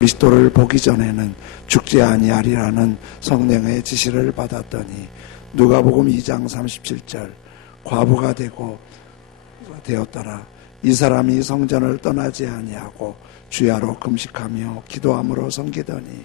그리스도를 보기 전에는 죽지 아니하리라는 성령의 지시를 받았더니 누가복음 2장 37절 과부가 되었더라. 이 사람이 성전을 떠나지 아니하고 주야로 금식하며 기도함으로 섬기더니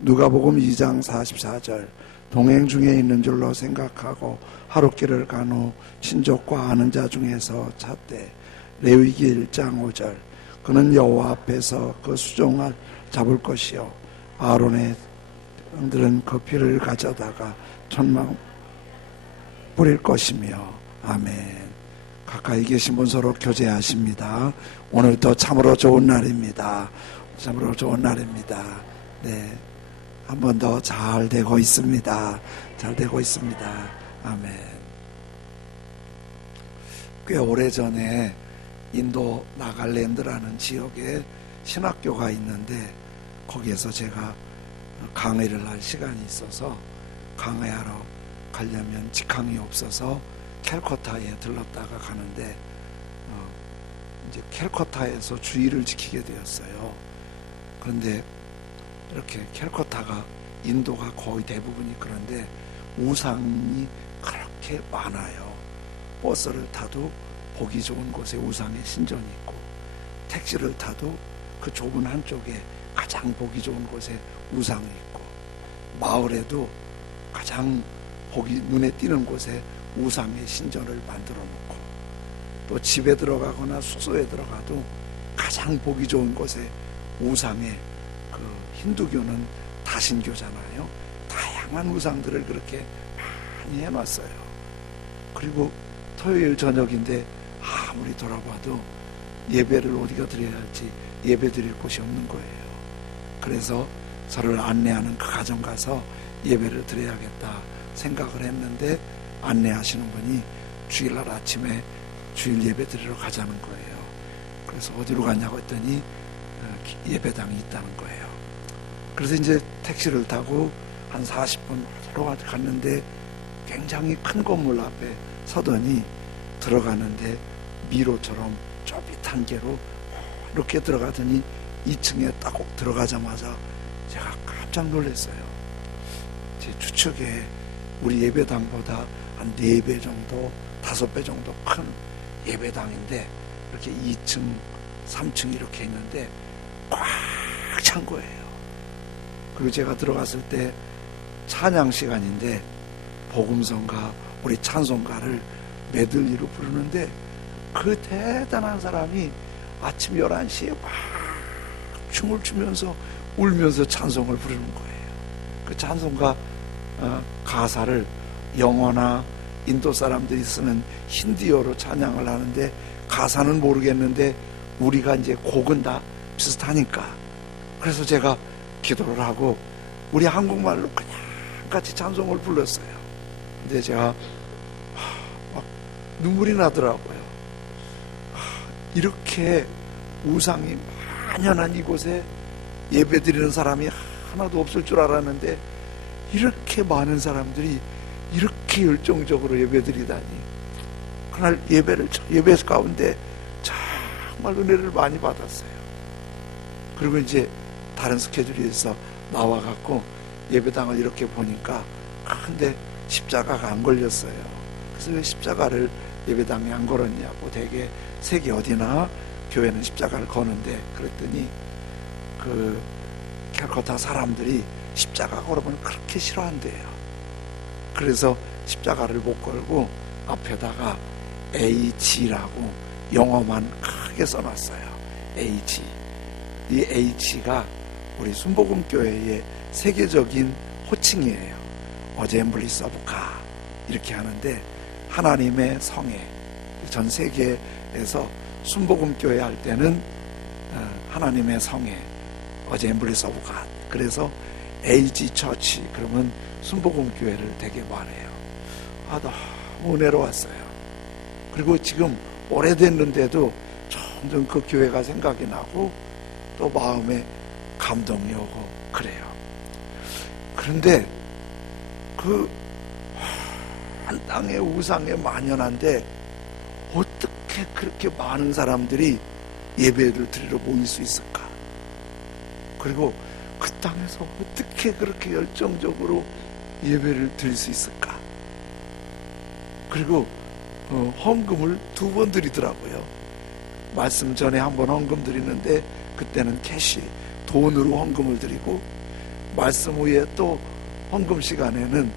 누가복음 2장 44절 동행 중에 있는 줄로 생각하고 하룻길을 간 후 친족과 아는 자 중에서 찾되 레위기 1장 5절 그는 여호와 앞에서 그 수종을 잡을 것이요 아론의 형들은 그 피를 가져다가 천막 뿌릴 것이며. 아멘. 가까이 계신 분 서로 교제하십니다. 오늘도 참으로 좋은 날입니다. 참으로 좋은 날입니다. 네, 한 번 더 잘 되고 있습니다. 잘 되고 있습니다. 아멘. 꽤 오래전에 인도 나갈랜드라는 지역에 신학교가 있는데 거기에서 제가 강의를 할 시간이 있어서 강의하러 가려면 직항이 없어서 캘커타에 들렀다가 가는데 이제 캘커타에서 주의를 지키게 되었어요. 그런데 이렇게 캘커타가 인도가 거의 대부분이 그런데 우상이 그렇게 많아요. 버스를 타도 보기 좋은 곳에 우상의 신전이 있고 택시를 타도 그 좁은 한쪽에 가장 보기 좋은 곳에 우상이 있고 마을에도 가장 보기 눈에 띄는 곳에 우상의 신전을 만들어 놓고 또 집에 들어가거나 숙소에 들어가도 가장 보기 좋은 곳에 우상의 그 힌두교는 다신교잖아요. 다양한 우상들을 그렇게 많이 해놨어요. 그리고 토요일 저녁인데 아무리 돌아봐도 예배를 어디가 드려야 할지 예배 드릴 곳이 없는 거예요. 그래서 저를 안내하는 그 가정 가서 예배를 드려야겠다 생각을 했는데 안내하시는 분이 주일날 아침에 주일 예배 드리러 가자는 거예요. 그래서 어디로 가냐고 했더니 예배당이 있다는 거예요. 그래서 이제 택시를 타고 한 40분 갔는데 굉장히 큰 건물 앞에 서더니 들어가는데 미로처럼 좁깃한 게로 이렇게 들어가더니 2층에 딱 들어가자마자 제가 깜짝 놀랐어요. 제 추측에 우리 예배당보다 한 4배 정도, 5배 정도 큰 예배당인데 이렇게 2층, 3층 이렇게 있는데 꽉 찬 거예요. 그리고 제가 들어갔을 때 찬양 시간인데 복음성가, 우리 찬송가를 메들리로 부르는데 그 대단한 사람이 아침 11시에 막 춤을 추면서 울면서 찬송을 부르는 거예요. 그 찬송가 가사를 영어나 인도 사람들이 쓰는 힌디어로 찬양을 하는데 가사는 모르겠는데 우리가 이제 곡은 다 비슷하니까 그래서 제가 기도를 하고 우리 한국말로 그냥 같이 찬송을 불렀어요. 근데 제가 막 눈물이 나더라고요. 이렇게 우상이 만연한 이곳에 예배드리는 사람이 하나도 없을 줄 알았는데 이렇게 많은 사람들이 이렇게 열정적으로 예배드리다니 그날 예배 가운데 정말 은혜를 많이 받았어요. 그리고 이제 다른 스케줄이 있어 나와갖고 예배당을 이렇게 보니까 근데 십자가가 안 걸렸어요. 그래서 왜 십자가를 예배당에 안 걸었냐고 되게 세계 어디나 교회는 십자가를 거는데 그랬더니 그 캘커타 사람들이 십자가 걸으면 그렇게 싫어한대요. 그래서 십자가를 못 걸고 앞에다가 H라고 영어만 크게 써놨어요. H. 이 H가 우리 순복음교회의 세계적인 호칭이에요. 어셈블리스 오브 갓 이렇게 하는데 하나님의 성회 전 세계에서 순복음교회 할 때는 하나님의 성회 어셈블리스 오브 갓 그래서 AG 처치 그러면 순복음교회를 되게 말해요. 너무 은혜로웠어요. 그리고 지금 오래됐는데도 점점 그 교회가 생각이 나고 또 마음에 감동이 오고 그래요. 그런데 그 한 땅의 우상에 만연한데 어떻게 그렇게 많은 사람들이 예배를 드리러 모일 수 있을까? 그리고 그 땅에서 어떻게 그렇게 열정적으로 예배를 드릴 수 있을까? 그리고 헌금을 2번 드리더라고요. 말씀 전에 한 번 헌금 드리는데 그때는 캐시, 돈으로 헌금을 드리고, 말씀 후에 또 헌금 시간에는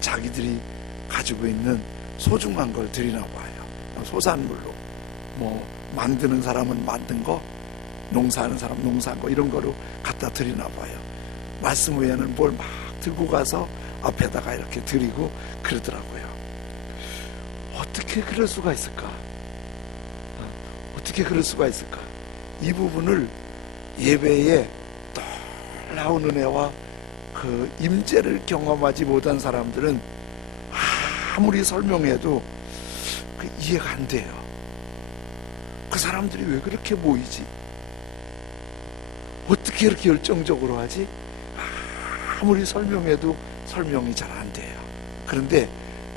자기들이 가지고 있는 소중한 걸 드리나 봐요. 소산물로, 뭐 만드는 사람은 만든 거, 농사하는 사람 농사한 거, 이런 거로 갖다 드리나 봐요. 말씀 후에는 뭘 막 들고 가서 앞에다가 이렇게 드리고 그러더라고요. 어떻게 그럴 수가 있을까? 어떻게 그럴 수가 있을까? 이 부분을 예배에 놀라운 은혜와 그 임재를 경험하지 못한 사람들은 아무리 설명해도 그 이해가 안 돼요. 그 사람들이 왜 그렇게 모이지? 어떻게 이렇게 열정적으로 하지? 아무리 설명해도 설명이 잘 안 돼요. 그런데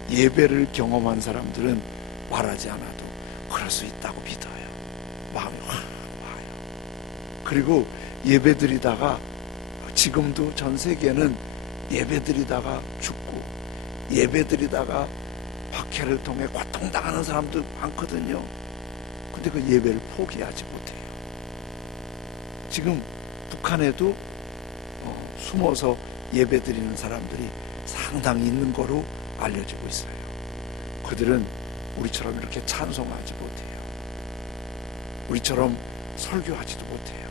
예배를 경험한 사람들은 말하지 않아도 그럴 수 있다고 믿어요. 마음이 확 와요. 그리고 예배드리다가, 지금도 전 세계는 예배드리다가 죽고 예배드리다가 박해를 통해 고통당하는 사람도 많거든요. 근데 그 예배를 포기하지 못해요. 지금 북한에도 숨어서 예배드리는 사람들이 상당히 있는 거로 알려지고 있어요. 그들은 우리처럼 이렇게 찬송하지 못해요. 우리처럼 설교하지도 못해요.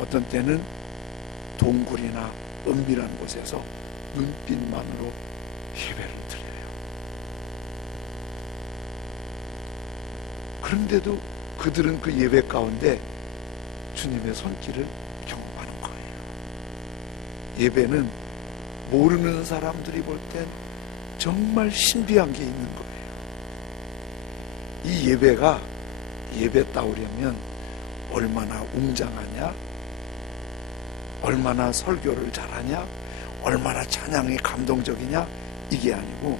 어떤 때는 동굴이나 은밀한 곳에서 눈빛만으로 예배를 드려요. 그런데도 그들은 그 예배 가운데 주님의 손길을 경험하는 거예요. 예배는 모르는 사람들이 볼 땐 정말 신비한 게 있는 거예요. 이 예배가 예배다우려면 얼마나 웅장하냐, 얼마나 설교를 잘하냐, 얼마나 찬양이 감동적이냐, 이게 아니고,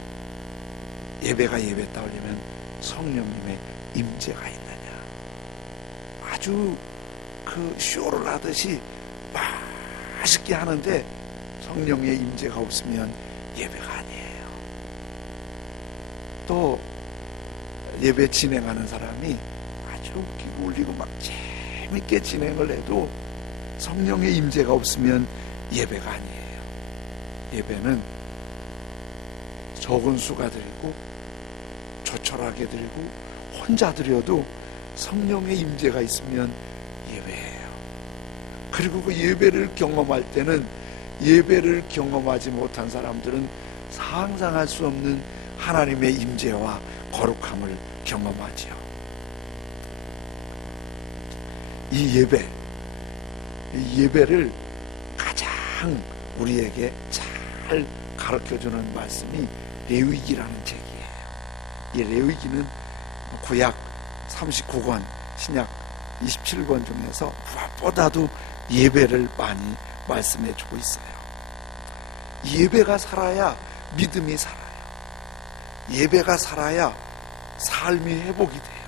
예배가 예배다우려면 성령님의 임재가 있느냐. 아주 그 쇼를 하듯이 맛있게 하는데 성령의 임재가 없으면 예배가 아니에요. 또 예배 진행하는 사람이 아주 웃기고 울리고 막 재밌게 진행을 해도 성령의 임재가 없으면 예배가 아니에요. 예배는 적은 수가 드리고 조촐하게 드리고 혼자 드려도 성령의 임재가 있으면 예배예요. 그리고 그 예배를 경험할 때는, 예배를 경험하지 못한 사람들은 상상할 수 없는 하나님의 임재와 거룩함을 경험하지요. 이 예배를 가장 우리에게 잘 가르쳐주는 말씀이 레위기라는 책이에요. 이 레위기는 구약 39권, 신약 27권 중에서 무엇보다도 예배를 많이 말씀해주고 있어요. 예배가 살아야 믿음이 살아요. 예배가 살아야 삶이 회복이 돼요.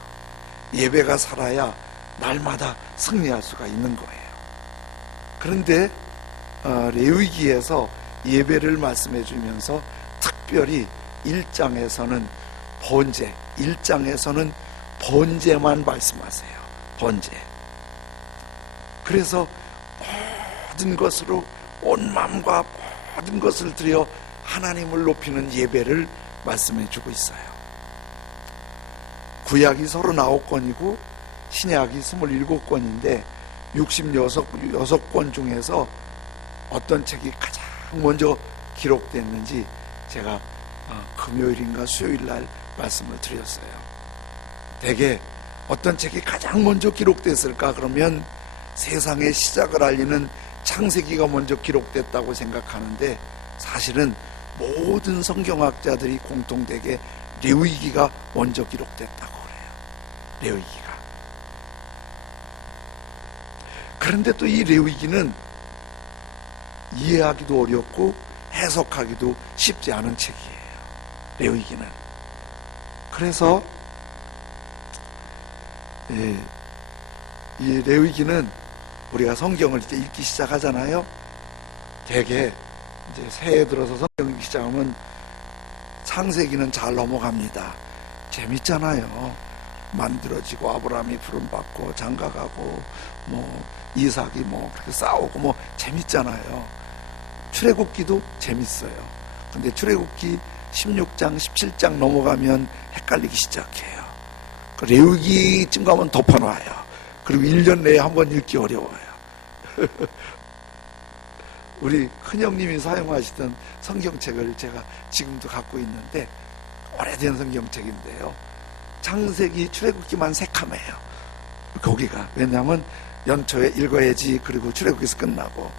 예배가 살아야 날마다 승리할 수가 있는 거예요. 그런데 레위기에서 예배를 말씀해 주면서 특별히 1장에서는 번제만 말씀하세요. 번제. 그래서 모든 것으로 온 마음과 모든 것을 들여 하나님을 높이는 예배를 말씀해 주고 있어요. 구약이 39권이고 신약이 27권인데 66권 중에서 어떤 책이 가장 먼저 기록됐는지 제가 금요일인가 수요일날 말씀을 드렸어요. 대개 어떤 책이 가장 먼저 기록됐을까? 그러면 세상의 시작을 알리는 창세기가 먼저 기록됐다고 생각하는데, 사실은 모든 성경학자들이 공통되게 레위기가 먼저 기록됐다고 그래요. 레위기가. 그런데 또 이 레위기는 이해하기도 어렵고 해석하기도 쉽지 않은 책이에요. 레위기는. 그래서 이 레위기는 우리가 성경을 이제 읽기 시작하잖아요. 대개 이제 새해 들어서 성경 읽기 시작하면 창세기는 잘 넘어갑니다. 재밌잖아요. 만들어지고 아브라함이 부름받고 장가가고 뭐 이삭이 뭐 그렇게 싸우고 뭐 재밌잖아요. 출애굽기도 재밌어요. 근데 출애굽기 16장 17장 넘어가면 헷갈리기 시작해요. 그 레위기쯤 가면 덮어놔요. 그리고 1년 내에 한 번 읽기 어려워요. 우리 큰형님이 사용하시던 성경책을 제가 지금도 갖고 있는데, 오래된 성경책인데요, 창세기 출애굽기만 새카매요. 거기가. 왜냐하면 연초에 읽어야지, 그리고 출애굽기에서 끝나고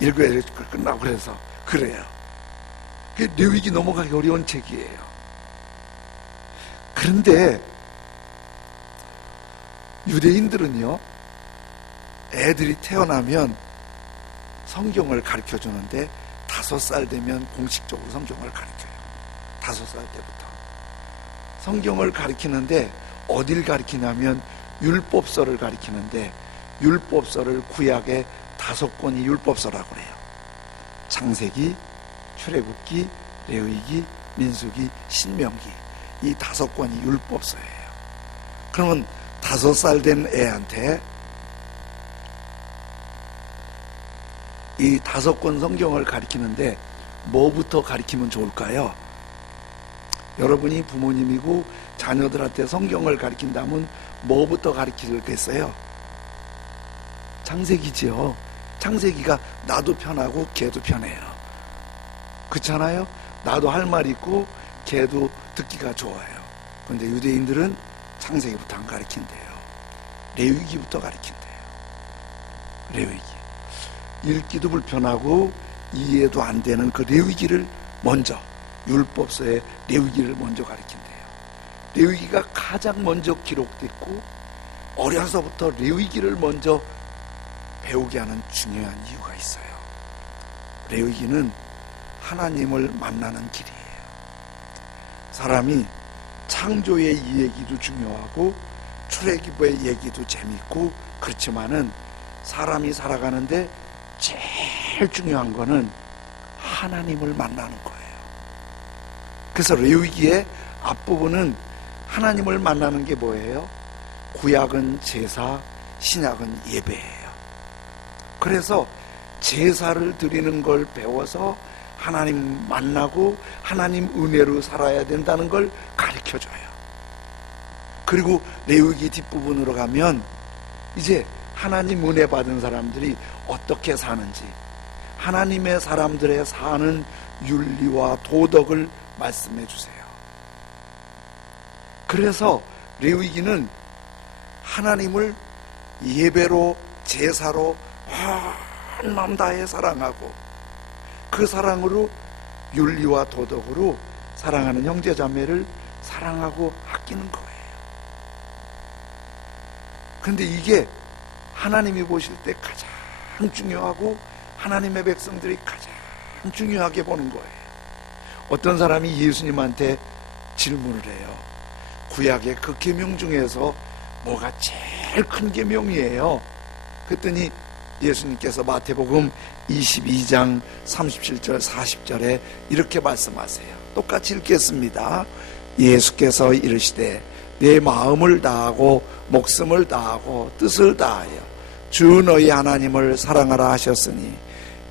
읽어야지 끝나고 그래서 그래요. 그게 레위기 넘어가기 어려운 책이에요. 그런데 유대인들은요, 애들이 태어나면 성경을 가르쳐 주는데 5살 되면 공식적으로 성경을 가르쳐요. 5살 때부터 성경을 가르치는데 어딜 가르치냐면 율법서를 가르치는데, 율법서를 구약의 5권이 율법서라고 그래요. 창세기, 출애굽기, 레위기, 민수기, 신명기, 이 5권이 율법서예요. 그러면 5살 된 애한테 이 5권 성경을 가르치는데 뭐부터 가르치면 좋을까요? 여러분이 부모님이고 자녀들한테 성경을 가르친다면 뭐부터 가르치겠어요? 창세기지요. 창세기가 나도 편하고 걔도 편해요. 그렇잖아요? 나도 할 말 있고 걔도 듣기가 좋아요. 그런데 유대인들은 창세기부터 안 가르친대요. 레위기부터 가르친대요. 레위기. 읽기도 불편하고 이해도 안 되는 그 레위기를 먼저, 율법서의 레위기를 먼저 가르친대요. 레위기가 가장 먼저 기록됐고 어려서부터 레위기를 먼저 배우게 하는 중요한 이유가 있어요. 레위기는 하나님을 만나는 길이에요. 사람이 창조의 얘기도 중요하고 출애굽의 얘기도 재밌고 그렇지만은 사람이 살아가는데 제일 중요한 거는 하나님을 만나는 거예요. 그래서 레위기의 앞부분은 하나님을 만나는 게 뭐예요? 구약은 제사, 신약은 예배예요. 그래서 제사를 드리는 걸 배워서 하나님 만나고 하나님 은혜로 살아야 된다는 걸 가르쳐줘요. 그리고 레위기 뒷부분으로 가면 이제 하나님 은혜 받은 사람들이 어떻게 사는지, 하나님의 사람들의 사는 윤리와 도덕을 말씀해 주세요. 그래서 레위기는 하나님을 예배로, 제사로 온 마음 다해 사랑하고 그 사랑으로 윤리와 도덕으로 사랑하는 형제자매를 사랑하고 아끼는 거예요. 근데 이게 하나님이 보실 때 가장 중요하고 하나님의 백성들이 가장 중요하게 보는 거예요. 어떤 사람이 예수님한테 질문을 해요. 구약의 그 계명 중에서 뭐가 제일 큰 계명이에요? 그랬더니 예수님께서 마태복음 22장 37절 40절에 이렇게 말씀하세요. 똑같이 읽겠습니다. 예수께서 이르시되 내 마음을 다하고 목숨을 다하고 뜻을 다하여 주 너희 하나님을 사랑하라 하셨으니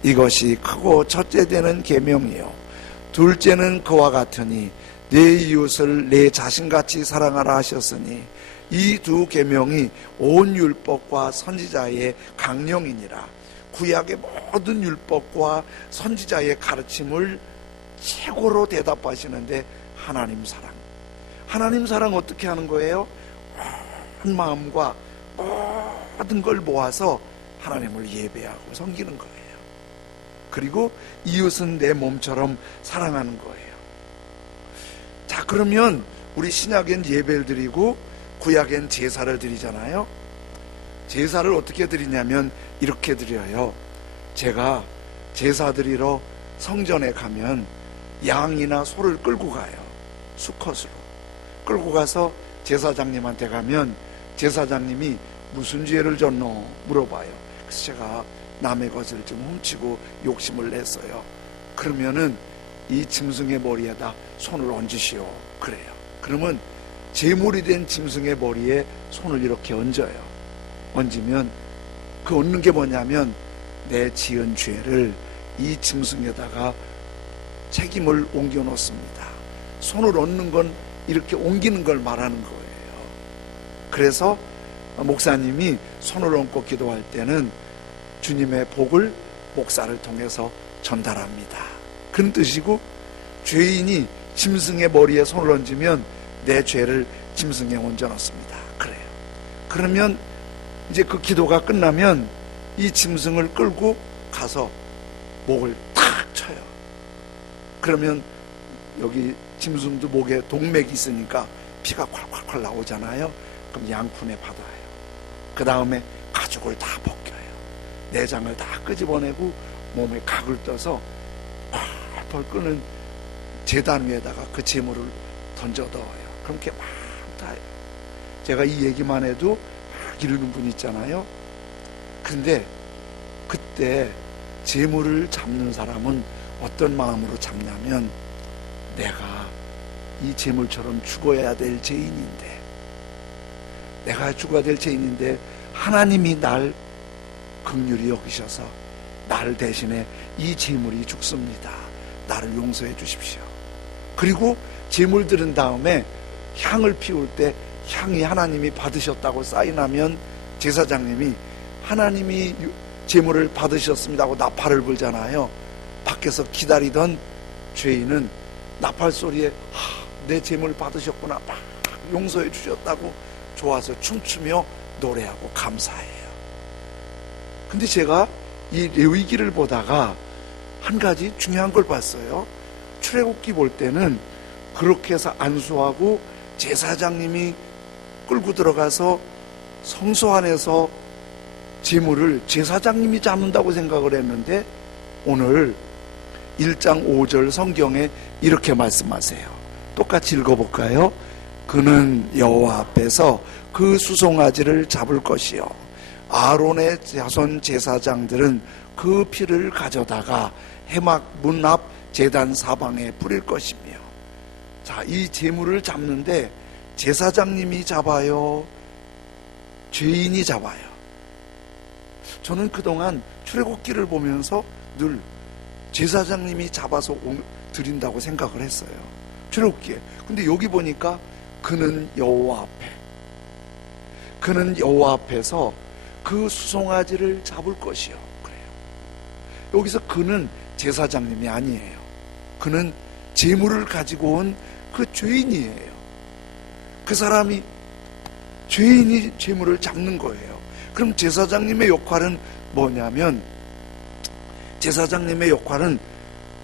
이것이 크고 첫째 되는 계명이요 둘째는 그와 같으니 내 이웃을 내 자신같이 사랑하라 하셨으니 이 두 계명이 온 율법과 선지자의 강령이니라. 구약의 모든 율법과 선지자의 가르침을 최고로 대답하시는데 하나님 사랑. 하나님 사랑 어떻게 하는 거예요? 온 마음과 모든 걸 모아서 하나님을 예배하고 섬기는 거예요. 그리고 이웃은 내 몸처럼 사랑하는 거예요. 자, 그러면 우리 신약엔 예배를 드리고 구약엔 제사를 드리잖아요. 제사를 어떻게 드리냐면 이렇게 드려요. 제가 제사 드리러 성전에 가면 양이나 소를 끌고 가요. 수컷으로 끌고 가서 제사장님한테 가면 제사장님이 무슨 죄를 졌노 물어봐요. 그래서 제가 남의 것을 좀 훔치고 욕심을 냈어요. 그러면은 이 짐승의 머리에다 손을 얹으시오. 그래요. 그러면 제물이 된 짐승의 머리에 손을 이렇게 얹어요. 얹으면 그 얹는 게 뭐냐면 내 지은 죄를 이 짐승에다가 책임을 옮겨 놓습니다. 손을 얹는 건 이렇게 옮기는 걸 말하는 거예요. 그래서 목사님이 손을 얹고 기도할 때는 주님의 복을 목사를 통해서 전달합니다. 그런 뜻이고, 죄인이 짐승의 머리에 손을 얹으면 내 죄를 짐승에 얹어 놓습니다. 그래요. 그러면 이제 그 기도가 끝나면 이 짐승을 끌고 가서 목을 탁 쳐요. 그러면 여기 짐승도 목에 동맥이 있으니까 피가 콸콸콸 나오잖아요. 그럼 양푼에 받아요. 그 다음에 가죽을 다 벗겨요. 내장을 다 끄집어내고 몸에 각을 떠서 펄펄 끄는 제단 위에다가 그 재물을 던져 넣어요. 그럼 그게 막 타요. 제가 이 얘기만 해도 막 이러는 분 있잖아요. 근데 그때 재물을 잡는 사람은 어떤 마음으로 잡냐면, 내가 이 재물처럼 죽어야 될 죄인인데, 내가 죽어야 될 죄인인데 하나님이 날 긍휼히 여기셔서 날 대신에 이 재물이 죽습니다. 나를 용서해 주십시오. 그리고 재물 들은 다음에 향을 피울 때 향이 하나님이 받으셨다고 사인하면 제사장님이 하나님이 재물을 받으셨습니다 하고 나팔을 불잖아요. 밖에서 기다리던 죄인은 나팔 소리에 내 재물 받으셨구나, 막 용서해 주셨다고 좋아서 춤추며 노래하고 감사해요. 근데 제가 이 레위기를 보다가 한 가지 중요한 걸 봤어요. 출애굽기 볼 때는 그렇게 해서 안수하고 제사장님이 끌고 들어가서 성소 안에서 재물을 제사장님이 잡는다고 생각을 했는데, 오늘 1장 5절 성경에 이렇게 말씀하세요. 똑같이 읽어볼까요? 그는 여호와 앞에서 그 수송아지를 잡을 것이요, 아론의 자손 제사장들은 그 피를 가져다가 해막 문 앞 제단 사방에 뿌릴 것이며. 자, 이 재물을 잡는데 제사장님이 잡아요, 죄인이 잡아요? 저는 그동안 출애굽기를 보면서 늘 제사장님이 잡아서 드린다고 생각을 했어요, 출애굽기에. 근데 여기 보니까 그는 여호와 앞에, 그는 여호와 앞에서 그 수송아지를 잡을 것이요, 그래요. 여기서 그는 제사장님이 아니에요. 그는 재물을 가지고 온 그 죄인이에요. 그 사람이, 죄인이 재물을 잡는 거예요. 그럼 제사장님의 역할은 뭐냐면, 제사장님의 역할은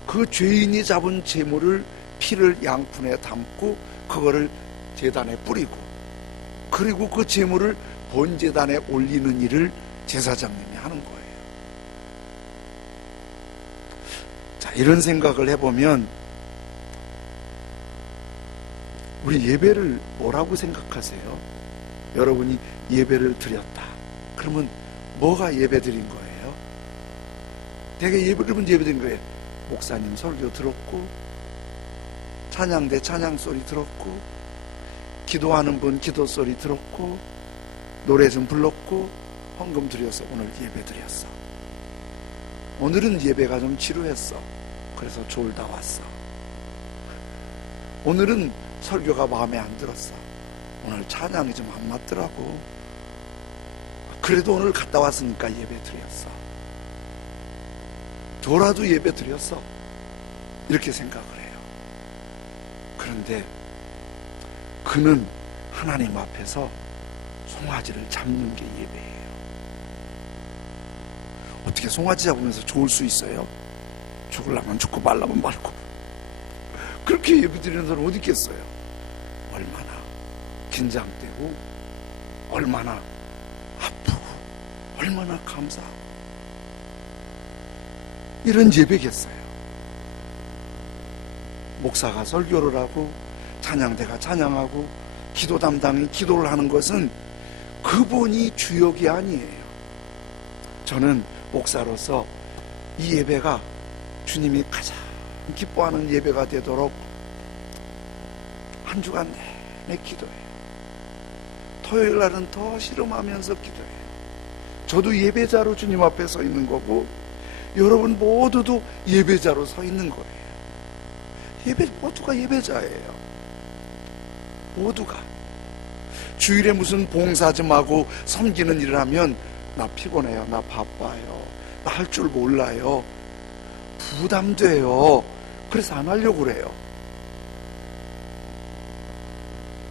그 죄인이 잡은 재물을, 피를 양푼에 담고 그거를 제단에 뿌리고, 그리고 그 재물을 번제단에 올리는 일을 제사장님이 하는 거예요. 자, 이런 생각을 해보면 우리 예배를 뭐라고 생각하세요? 여러분이 예배를 드렸다 그러면 뭐가 예배 드린 거예요? 되게 여러분 예배 드린 거예요. 목사님 설교 들었고, 찬양대 찬양 소리 들었고, 기도하는 분 기도 소리 들었고, 노래 좀 불렀고, 헌금 드려서 오늘 예배 드렸어. 오늘은 예배가 좀 지루했어. 그래서 졸다 왔어. 오늘은 설교가 마음에 안 들었어. 오늘 찬양이 좀 안 맞더라고. 그래도 오늘 갔다 왔으니까 예배 드렸어. 저라도 예배 드렸어. 이렇게 생각을 해요. 그런데 그는 하나님 앞에서 송아지를 잡는 게 예배예요. 어떻게 송아지 잡으면서 좋을 수 있어요? 죽으려면 죽고 말라면 말고. 그렇게 예배 드리는 사람 어디 있겠어요? 얼마나 긴장되고, 얼마나 아프고, 얼마나 감사하고, 이런 예배겠어요. 목사가 설교를 하고, 찬양대가 찬양하고, 기도 담당이 기도를 하는 것은 그분이 주역이 아니에요. 저는 목사로서 이 예배가 주님이 가장 기뻐하는 예배가 되도록 한 주간 내내 기도해요. 토요일 날은 더 씨름하면서 기도해요. 저도 예배자로 주님 앞에 서 있는 거고 여러분 모두도 예배자로 서 있는 거예요. 모두가 예배자예요. 모두가. 주일에 무슨 봉사 좀 하고 섬기는 일을 하면 나 피곤해요, 나 바빠요, 나 할 줄 몰라요, 부담돼요, 그래서 안 하려고 그래요.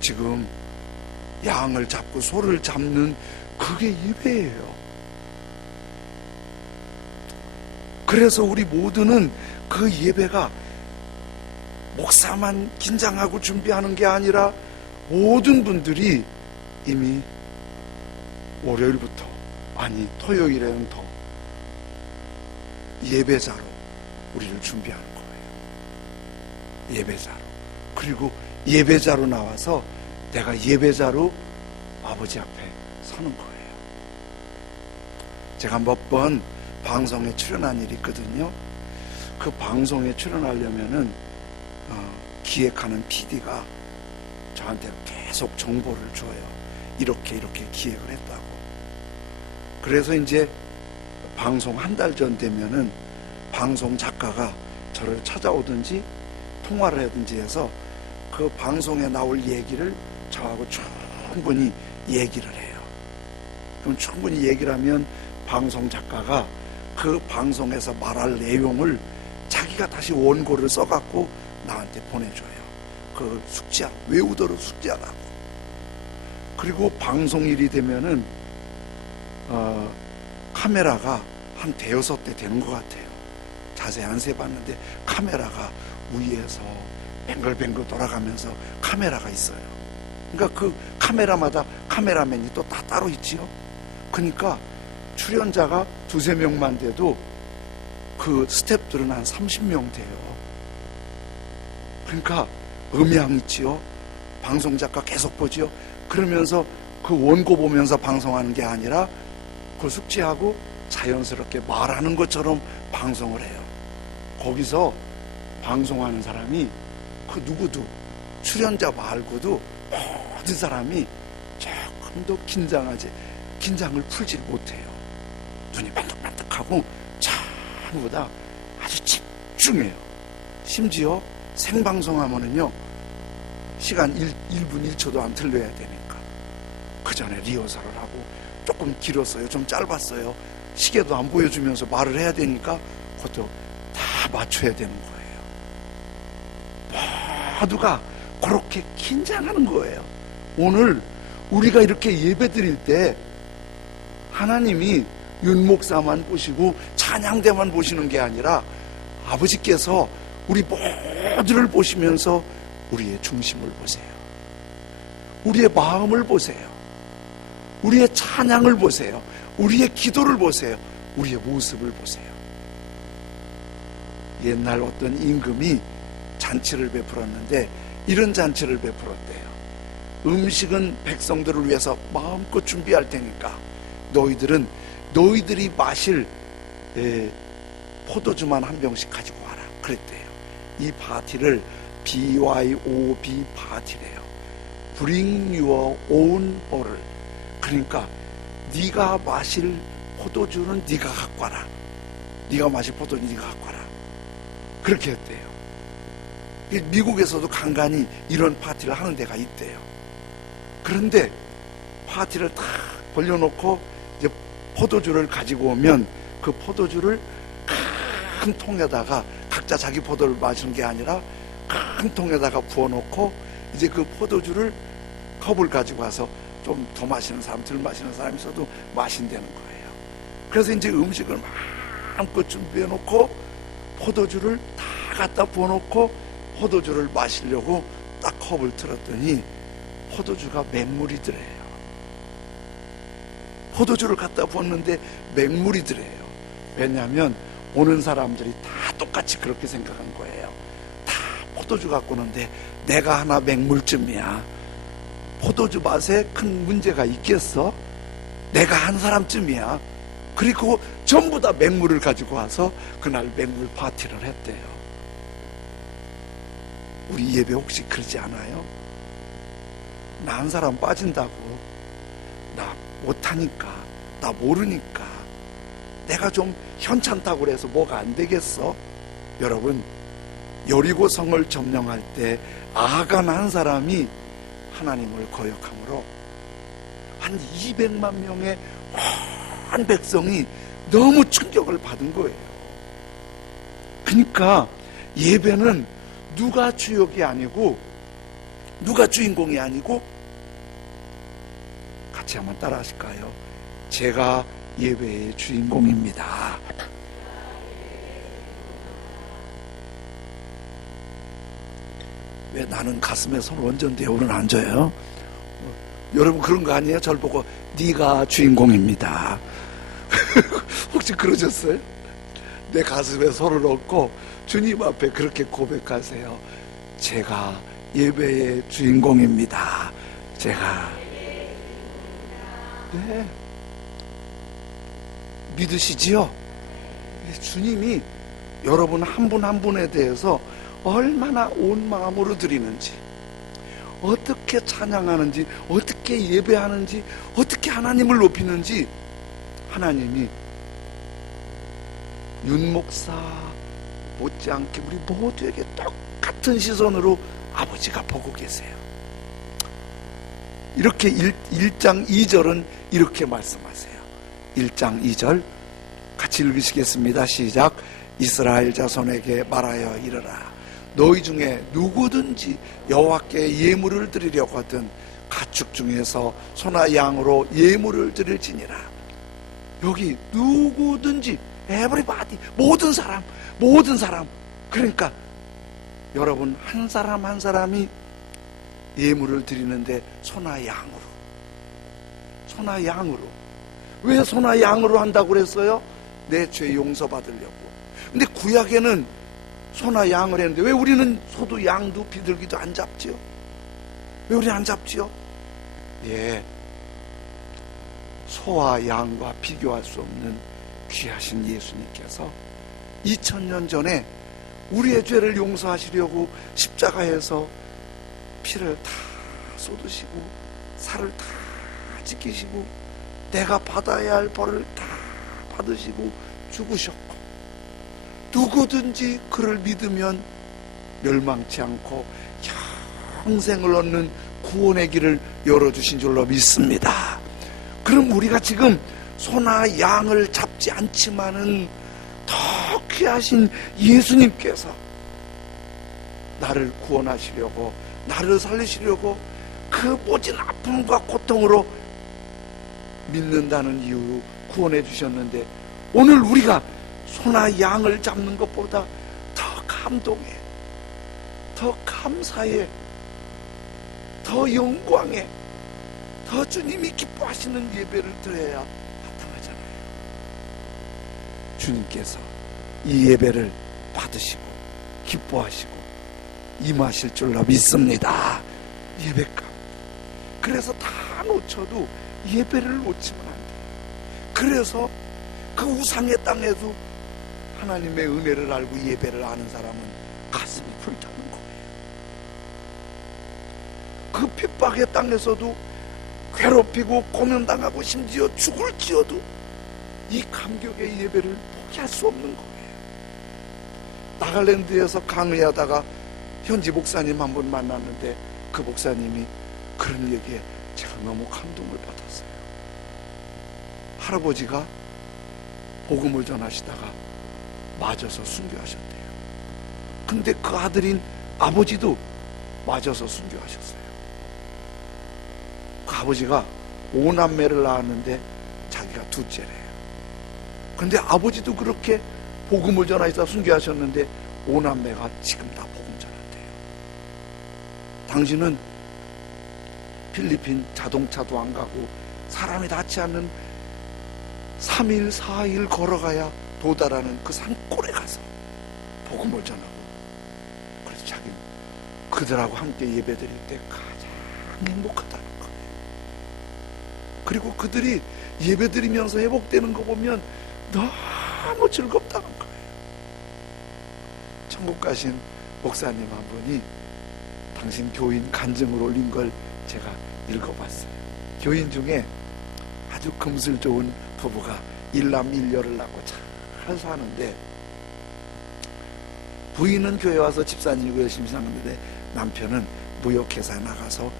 지금 양을 잡고 소를 잡는 그게 예배예요. 그래서 우리 모두는 그 예배가 목사만 긴장하고 준비하는 게 아니라 모든 분들이 이미 월요일부터, 아니 토요일에는 더 예배자로 우리를 준비하는 거예요. 예배자로. 그리고 예배자로 나와서 내가 예배자로 아버지 앞에 서는 거예요. 제가 몇 번 방송에 출연한 일이 있거든요. 그 방송에 출연하려면은 기획하는 PD가 저한테 계속 정보를 줘요. 이렇게 기획을 했다고. 그래서 이제 방송 한 달 전 되면은 방송 작가가 저를 찾아오든지 통화를 하든지 해서 그 방송에 나올 얘기를 저하고 충분히 얘기를 해요. 그럼 충분히 얘기를 하면 방송 작가가 그 방송에서 말할 내용을 자기가 다시 원고를 써갖고 나한테 보내줘요. 그걸 숙지하고, 외우도록 숙지하라고. 그리고 방송일이 되면은 카메라가 한 대여섯 대 되는 것 같아요. 자세히 안 세봤는데 카메라가 위에서 뱅글뱅글 돌아가면서 카메라가 있어요. 그러니까 그 카메라마다 카메라맨이 또 다 따로 있지요. 그러니까 출연자가 두세 명만 돼도 그 스태프들은 한 30명 돼요. 그러니까 음향 있지요. 방송작가 계속 보지요. 그러면서 그 원고 보면서 방송하는 게 아니라 그 숙지하고 자연스럽게 말하는 것처럼 방송을 해요. 거기서 방송하는 사람이 그 누구도 출연자 말고도 모든 사람이 조금 더 긴장을 풀지 못해요. 눈이 반짝반짝하고 전부 다 아주 집중해요. 심지어 생방송하면은요 시간 1분 1초도 안 틀려야 되니까 그 전에 리허설을 하고 조금 길었어요, 좀 짧았어요, 시계도 안 보여주면서 말을 해야 되니까 그것도 다 맞춰야 되는 거예요. 모두가 그렇게 긴장하는 거예요. 오늘 우리가 이렇게 예배 드릴 때 하나님이 윤 목사만 보시고 찬양대만 보시는 게 아니라 아버지께서 우리 모두를 보시면서 우리의 중심을 보세요. 우리의 마음을 보세요. 우리의 찬양을 보세요. 우리의 기도를 보세요. 우리의 모습을 보세요. 옛날 어떤 임금이 잔치를 베풀었는데 이런 잔치를 베풀었대요. 음식은 백성들을 위해서 마음껏 준비할 테니까 너희들이 마실 포도주만 한 병씩 가지고 와라 그랬대요. 이 파티를 BYOB 파티래요. Bring your own bottle. 그러니까 네가 마실 포도주는 네가 갖고 와라. 네가 마실 포도주는 네가 갖고 와라. 그렇게 했대요. 미국에서도 간간히 이런 파티를 하는 데가 있대요. 그런데 파티를 다 벌려놓고 이제 포도주를 가지고 오면 그 포도주를 큰 통에다가 각자 자기 포도를 마시는 게 아니라 큰 통에다가 부어놓고 이제 그 포도주를 컵을 가지고 와서 좀 더 마시는 사람, 덜 마시는 사람이 있어도 마신다는 거예요. 그래서 이제 음식을 마음껏 준비해놓고 포도주를 다 갖다 부어놓고 포도주를 마시려고 딱 컵을 틀었더니 포도주가 맹물이더래요. 포도주를 갖다 부었는데 맹물이더래요. 왜냐하면 오는 사람들이 다 똑같이 그렇게 생각한 거예요. 다 포도주 갖고 오는데 내가 하나 맹물쯤이야. 포도주 맛에 큰 문제가 있겠어? 내가 한 사람쯤이야. 그리고 전부 다 맹물을 가지고 와서 그날 맹물 파티를 했대요. 우리 예배 혹시 그러지 않아요? 나 한 사람 빠진다고, 나 못하니까, 나 모르니까, 내가 좀 현찮다고 그래서 뭐가 안 되겠어? 여러분, 여리고 성을 점령할 때 아간 한 사람이 하나님을 거역함으로 한 200만 명의 온 백성이 너무 충격을 받은 거예요. 그러니까 예배는 누가 주역이 아니고, 누가 주인공이 아니고, 같이 한번 따라 하실까요? 제가 예배의 주인공입니다. 왜 나는 가슴에 손을 얹었는데 오늘 앉아요? 여러분 그런 거 아니에요? 저를 보고 네가 주인공입니다. 혹시 그러셨어요? 내 가슴에 손을 얹고 주님 앞에 그렇게 고백하세요. 제가 예배의 주인공입니다. 제가. 네, 믿으시지요? 주님이 여러분 한 분 한 분에 대해서 얼마나 온 마음으로 드리는지, 어떻게 찬양하는지, 어떻게 예배하는지, 어떻게 하나님을 높이는지 하나님이 윤 목사 못지않게 우리 모두에게 똑같은 시선으로 아버지가 보고 계세요. 이렇게 1장 2절은 이렇게 말씀하세요. 1장 2절 같이 읽으시겠습니다. 시작. 이스라엘 자손에게 말하여 이르라. 너희 중에 누구든지 여호와께 예물을 드리려거든 가축 중에서 소나 양으로 예물을 드릴지니라. 여기 누구든지, everybody, 모든 사람. 그러니까 여러분 한 사람 한 사람이 예물을 드리는데 소나 양으로. 왜 소나 양으로 한다고 그랬어요? 내 죄 용서받으려고. 근데 구약에는 소나 양을 했는데 왜 우리는 소도 양도 비둘기도 안 잡지요? 왜 우리 안 잡지요? 예, 소와 양과 비교할 수 없는 귀하신 예수님께서 2000년 전에 우리의 죄를 용서하시려고 십자가에서 피를 다 쏟으시고 살을 다 지키시고 내가 받아야 할 벌을 다 받으시고 죽으셨고, 누구든지 그를 믿으면 멸망치 않고 영생을 얻는 구원의 길을 열어주신 줄로 믿습니다. 그럼 우리가 지금 소나 양을 잡지 않지만은 더 귀하신 예수님께서 나를 구원하시려고, 나를 살리시려고 그 모진 아픔과 고통으로 믿는다는 이유로 구원해 주셨는데, 오늘 우리가 소나 양을 잡는 것보다 더 감동해, 더 감사해, 더 영광해, 더 주님이 기뻐하시는 예배를 드려야 합당하잖아요. 주님께서 이 예배를 받으시고 기뻐하시고 임하실 줄로 믿습니다. 예배감. 그래서 다 놓쳐도 예배를 놓치면 안 돼요. 그래서 그 우상의 땅에도 하나님의 은혜를 알고 예배를 아는 사람은 가슴이 불타는 거예요. 그 핍박의 땅에서도 괴롭히고 고면당하고 심지어 죽을지어도 이 감격의 예배를 포기할 수 없는 거예요. 나갈랜드에서 강의하다가 현지 목사님 한 분 만났는데 그 목사님이 그런 얘기에 제가 너무 감동을 받았어요. 할아버지가 복음을 전하시다가 맞아서 순교하셨대요. 근데 그 아들인 아버지도 맞아서 순교하셨어요. 그 아버지가 5남매를 낳았는데 자기가 둘째래요. 근데 아버지도 그렇게 복음을 전하시다 순교하셨는데 5남매가 지금 다 복음 전한대요. 당신은 필리핀 자동차도 안 가고 사람이 닿지 않는 3일 4일 걸어가야 도달하는 그 산골에 가서 복음을 전하고, 그래서 자기는 그들하고 함께 예배드릴 때 가장 행복하다는 거예요. 그리고 그들이 예배드리면서 회복되는 거 보면 너무 즐겁다는 거예요. 천국 가신 목사님 한 분이 당신 교인 간증을 올린 걸 제가 읽어봤어요. 교인 중에 아주 금슬 좋은 부부가 일남일녀를 낳고 잘 사는데, 부인은 교회 와서 집사님이고 열심히 사는데 남편은 무역회사에 나가서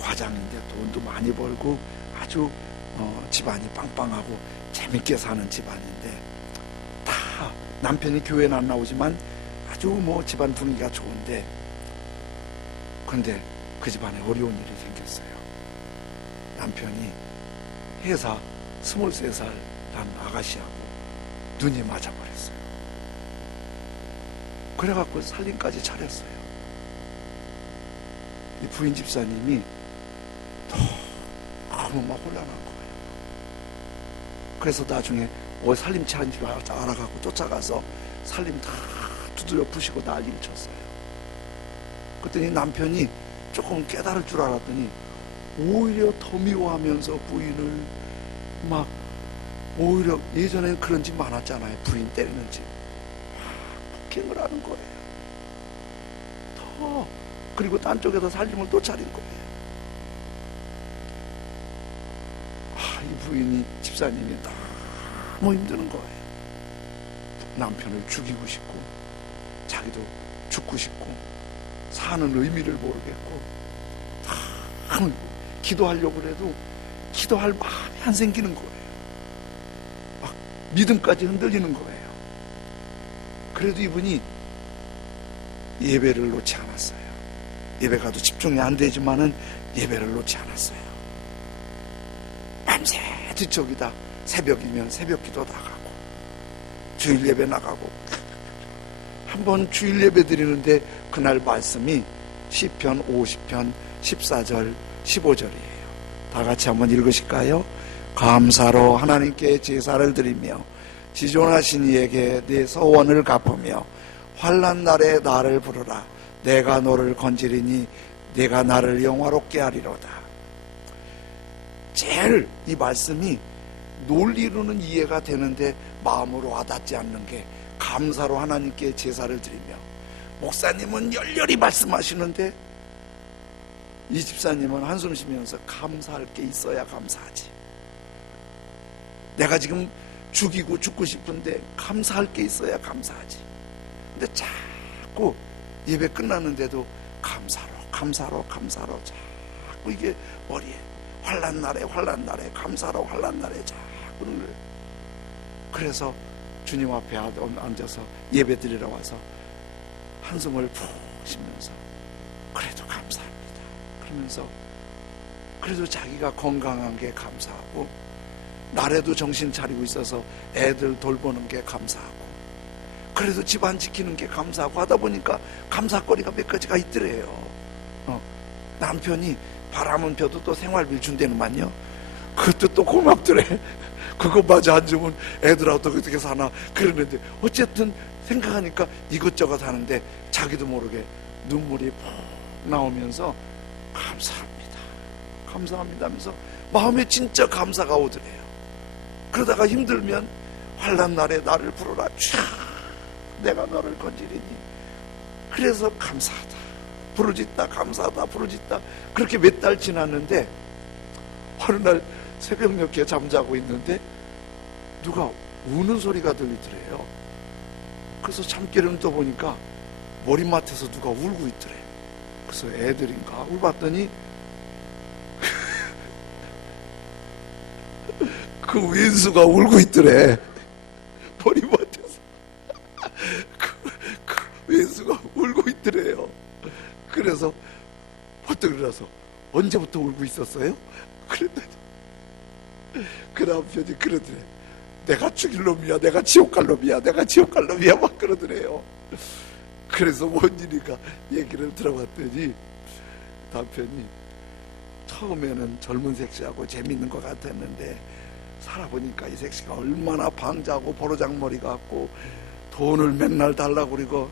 과장인데 돈도 많이 벌고 아주 집안이 빵빵하고 재밌게 사는 집안인데, 다 남편이 교회는 안 나오지만 아주 집안 분위기가 좋은데, 근데 그 집안에 어려운 일이 생겼어요. 남편이 회사 23살 난 아가씨하고 눈이 맞아버렸어요. 그래갖고 살림까지 차렸어요. 이 부인 집사님이 너무 막 혼란한 거예요. 그래서 나중에 살림 차린 줄 알아가고 쫓아가서 살림 다 두드려 부시고 난리를 쳤어요. 그랬더니 남편이 조금 깨달을 줄 알았더니 오히려 더 미워하면서 부인을 막, 오히려 예전에는 그런 집 많았잖아요. 부인 때리는 집. 폭행을 하는 거예요. 더, 그리고 딴 쪽에서 살림을 또 차린 거예요. 이 부인이, 집사님이 너무 힘드는 거예요. 남편을 죽이고 싶고 자기도 죽고 싶고 사는 의미를 모르겠고, 기도하려고 해도 기도할 마음이 안 생기는 거예요. 막 믿음까지 흔들리는 거예요. 그래도 이분이 예배를 놓지 않았어요. 예배가도 집중이 안 되지만은 예배를 놓지 않았어요. 밤새 뒤척이다 새벽이면 새벽 기도 나가고 주일 예배 나가고, 한번 주일 예배 드리는데 그날 말씀이 시편 50편 14절 15절이에요. 다 같이 한번 읽으실까요? 감사로 하나님께 제사를 드리며 지존하신 이에게 내 서원을 갚으며 환난 날에 나를 부르라. 내가 너를 건지리니 내가 나를 영화롭게 하리로다. 제일 이 말씀이 논리로는 이해가 되는데 마음으로 와닿지 않는 게, 감사로 하나님께 제사를 드리며, 목사님은 열렬히 말씀하시는데 이 집사님은 한숨 쉬면서 감사할 게 있어야 감사하지. 내가 지금 죽이고 죽고 싶은데 감사할 게 있어야 감사하지. 근데 자꾸 예배 끝났는데도 감사로 자꾸 이게 머리에 환난 날에 감사로 환난 날에 자꾸 그런 거예요. 그래서 주님 앞에 앉아서 예배 드리러 와서 한숨을 푹 쉬면서 그래도 감사합니다 그러면서, 그래도 자기가 건강한 게 감사하고 날에도 정신 차리고 있어서 애들 돌보는 게 감사하고, 그래도 집안 지키는 게 감사하고 하다 보니까 감사거리가 몇 가지가 있더래요. 남편이 바람은 펴도 또 생활비를 준대는만요. 그것도 또 고맙더래. 그것마저 안 주면 애들하고 어떻게 사나 그러는데, 어쨌든 생각하니까 이것저것 하는데 자기도 모르게 눈물이 푹 나오면서 감사합니다 하면서 마음에 진짜 감사가 오더래요. 그러다가 힘들면 환난 날에 나를 부르라. 촤 내가 너를 건지리니. 그래서 감사하다 부르짖다 감사하다 부르짖다. 그렇게 몇 달 지났는데 어느 날 새벽녘에 잠자고 있는데 누가 우는 소리가 들리더래요. 그래서 잠결을 떠보니까 머리맡에서 누가 울고 있더래. 그래서 애들인가 울봤더니 그 왼수가 울고 있더래. 머리맡에서 그 왼수가 울고 있더래요. 그래서 벌떡 일어나서 언제부터 울고 있었어요? 그랬더니 그 남편이 그러더래. 내가 죽일 놈이야, 내가 지옥 갈 놈이야, 내가 지옥 갈 놈이야 막 그러더래요. 그래서 뭔 일인가 얘기를 들어봤더니 남편이 처음에는 젊은 색시하고 재밌는 것 같았는데 살아보니까 이 색시가 얼마나 방자하고 보로장머리 같고 돈을 맨날 달라고 그러고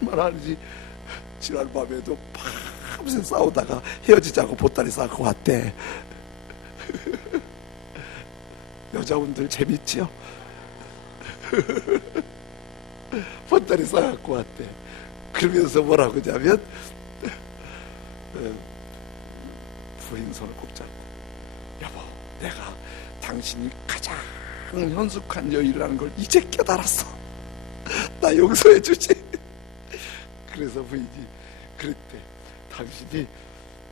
얼마나 하는지, 지난 밤에도 밤새 싸우다가 헤어지자고 보따리 싸고 왔대. 여자분들 재밌지요? 보따리 싸갖고 왔대. 그러면서 뭐라고 하냐면 부인 손을 꼭 잡고, 여보, 내가 당신이 가장 현숙한 여인이라는 걸 이제 깨달았어. 나 용서해 주지. 그래서 부인이 그랬대. 당신이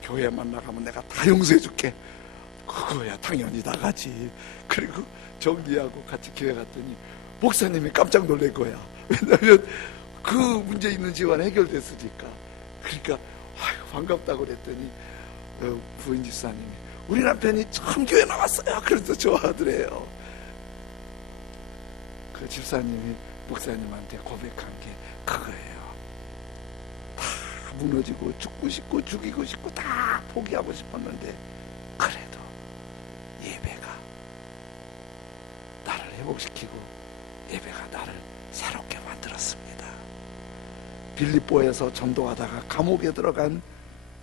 교회만 나가면 내가 다 용서해 줄게. 그거야 당연히 나가지. 그리고 정리하고 같이 교회 갔더니 목사님이 깜짝 놀란 거야. 왜냐면 그 문제 있는 집안 해결됐으니까. 그러니까 아이고 반갑다고 그랬더니 부인 집사님이 우리 남편이 처음 교회 나왔어요. 그래서 좋아하더래요. 그 집사님이 목사님한테 고백한 게 그거예요. 다 무너지고 죽고 싶고 죽이고 싶고 다 포기하고 싶었는데 그래도 예배가 나를 회복시키고 예배가 나를 새롭게 만들었습니다. 빌립보에서 전도하다가 감옥에 들어간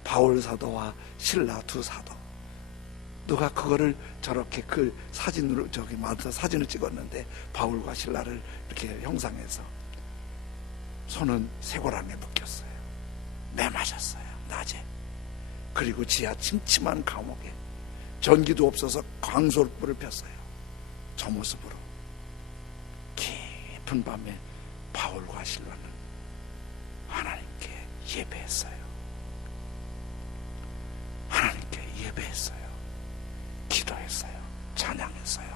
바울 사도와 실라 두 사도, 누가 그거를 저렇게 그 사진으로 사진을 찍었는데 바울과 신라를 이렇게 형상해서 손은 쇠고랑에 묶였어요. 매맞았어요. 낮에. 그리고 지하 침침한 감옥에 전기도 없어서 광솔불을 폈어요. 저 모습으로 깊은 밤에 바울과 신라는 하나님께 예배했어요. 하나님께 예배했어요. 기도했어요. 찬양했어요.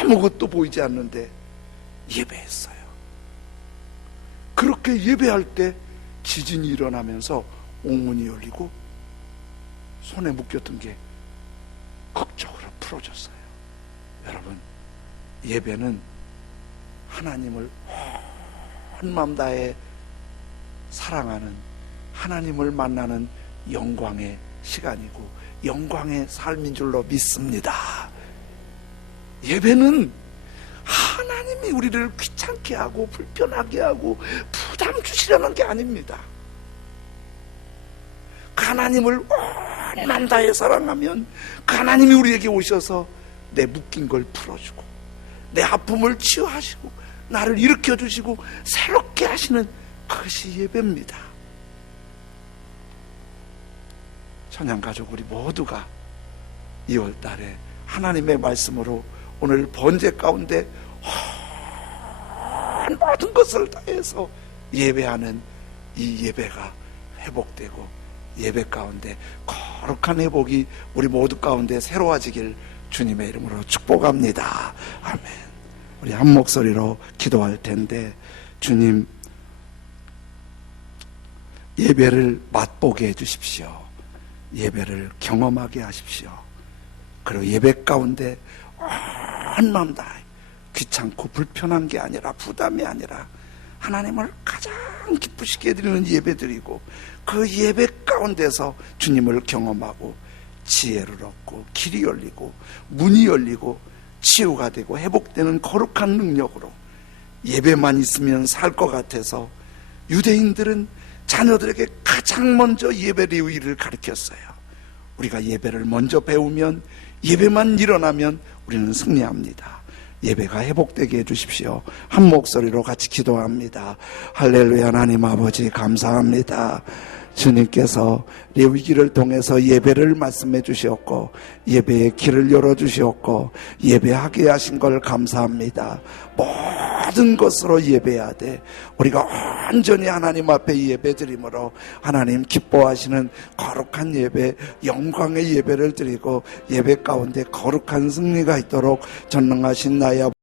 아무것도 보이지 않는데 예배했어요. 그렇게 예배할 때 지진이 일어나면서 옥문이 열리고 손에 묶였던 게 극적으로 풀어졌어요. 여러분, 예배는 하나님을 온 마음 다해 사랑하는, 하나님을 만나는 영광의 시간이고 영광의 삶인 줄로 믿습니다. 예배는 하나님이 우리를 귀찮게 하고 불편하게 하고 부담 주시려는 게 아닙니다. 그 하나님을 온 마음 다해 사랑하면 그 하나님이 우리에게 오셔서 내 묶인 걸 풀어주고 내 아픔을 치유하시고 나를 일으켜주시고 새롭게 하시는 그것이 예배입니다. 천양가족 우리 모두가 2월달에 하나님의 말씀으로 오늘 번제 가운데 모든 것을 다해서 예배하는 이 예배가 회복되고 예배 가운데 거룩한 회복이 우리 모두 가운데 새로워지길 주님의 이름으로 축복합니다. 아멘. 우리 한 목소리로 기도할 텐데, 주님, 예배를 맛보게 해주십시오. 예배를 경험하게 하십시오. 그리고 예배 가운데 온 마음 다 귀찮고 불편한 게 아니라, 부담이 아니라 하나님을 가장 기쁘시게 드리는 예배 드리고 그 예배 가운데서 주님을 경험하고 지혜를 얻고 길이 열리고 문이 열리고 치유가 되고 회복되는 거룩한 능력으로 예배만 있으면 살 것 같아서 유대인들은 자녀들에게 가장 먼저 예배 레위를 가르쳤어요. 우리가 예배를 먼저 배우면, 예배만 일어나면 우리는 승리합니다. 예배가 회복되게 해주십시오. 한 목소리로 같이 기도합니다. 할렐루야. 하나님 아버지 감사합니다. 주님께서 레위기를 통해서 예배를 말씀해 주셨고 예배의 길을 열어주셨고 예배하게 하신 걸 감사합니다. 모든 것으로 예배하되 우리가 온전히 하나님 앞에 예배드림으로 하나님 기뻐하시는 거룩한 예배, 영광의 예배를 드리고 예배 가운데 거룩한 승리가 있도록 전능하신 나의